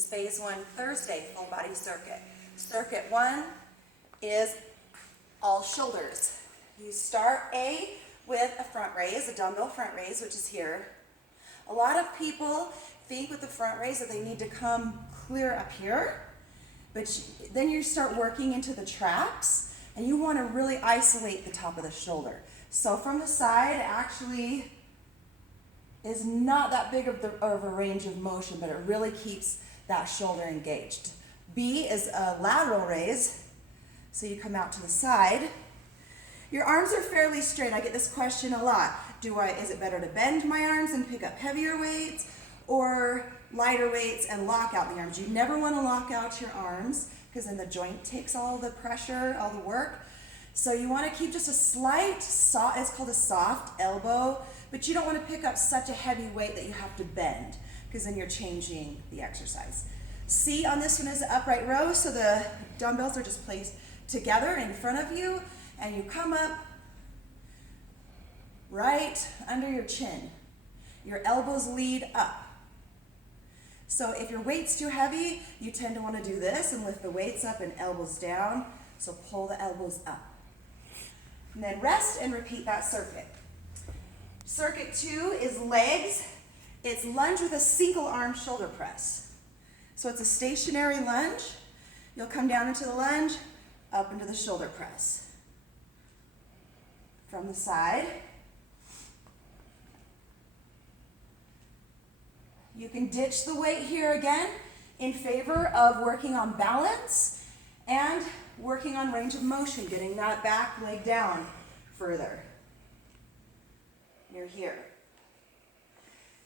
is phase 1 Thursday full body circuit. Circuit 1 is all shoulders. You start with a front raise, a dumbbell front raise, which is here. A lot of people think with the front raise that they need to come clear up here, but then you start working into the traps and you want to really isolate the top of the shoulder. So from the side actually is not that big of a range of motion, but it really keeps that shoulder engaged. B is a lateral raise, so you come out to the side. Your arms are fairly straight. I get this question a lot. Is it better to bend my arms and pick up heavier weights, or lighter weights and lock out the arms? You never want to lock out your arms because then the joint takes all the pressure, all the work. So you want to keep just a slight, it's called a soft elbow, but you don't want to pick up such a heavy weight that you have to bend because then you're changing the exercise. C on this one is an upright row, so the dumbbells are just placed together in front of you, and you come up right under your chin. Your elbows lead up. So if your weight's too heavy, you tend to want to do this and lift the weights up and elbows down. So pull the elbows up. And then rest and repeat that circuit. Circuit 2 is legs. It's lunge with a single arm shoulder press. So it's a stationary lunge. You'll come down into the lunge, up into the shoulder press. From the side. You can ditch the weight here again in favor of working on balance and working on range of motion, getting that back leg down further. You're here.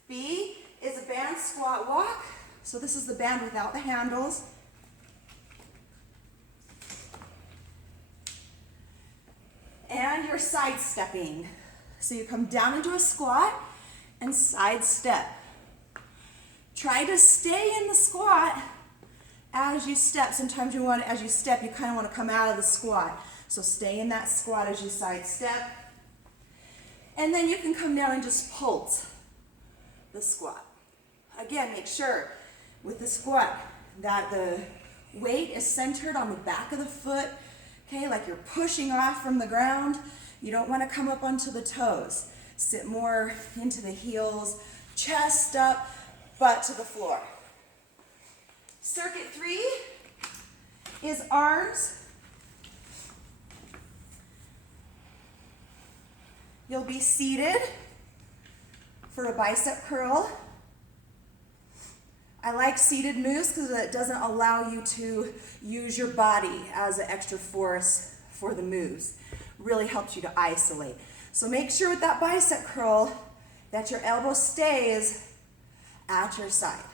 B is a band squat walk. So this is the band without the handles. And you're sidestepping. So you come down into a squat and sidestep. Try to stay in the squat as you step. Sometimes as you step, you kind of want to come out of the squat. So stay in that squat as you sidestep. And then you can come down and just pulse the squat. Again, make sure with the squat that the weight is centered on the back of the foot, okay, like you're pushing off from the ground. You don't want to come up onto the toes. Sit more into the heels, chest up, butt to the floor. Circuit 3 is arms. You'll be seated for a bicep curl. I like seated moves because it doesn't allow you to use your body as an extra force for the moves. Really helps you to isolate. So make sure with that bicep curl that your elbow stays at your side.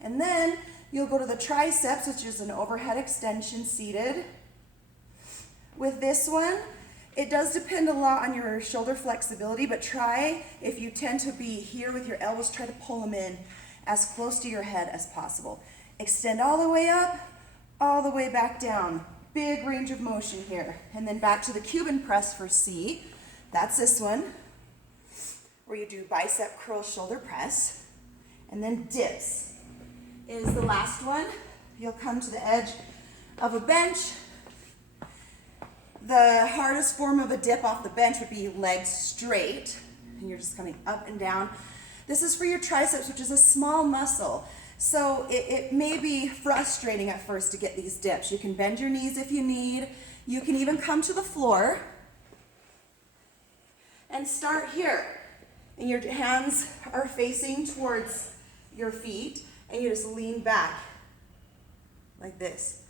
And then you'll go to the triceps, which is an overhead extension seated. With this one, it does depend a lot on your shoulder flexibility, but try, if you tend to be here with your elbows, try to pull them in as close to your head as possible. Extend all the way up, all the way back down. Big range of motion here. And then back to the Cuban press for C. That's this one, where you do bicep curl shoulder press. And then dips is the last one. You'll come to the edge of a bench. The hardest form of a dip off the bench would be legs straight, and you're just coming up and down. This is for your triceps, which is a small muscle. So it may be frustrating at first to get these dips. You can bend your knees if you need. You can even come to the floor and start here. And your hands are facing towards your feet, and you just lean back like this.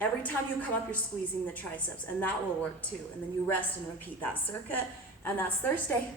Every time you come up, you're squeezing the triceps, and that will work too. And then you rest and repeat that circuit, and that's Thursday.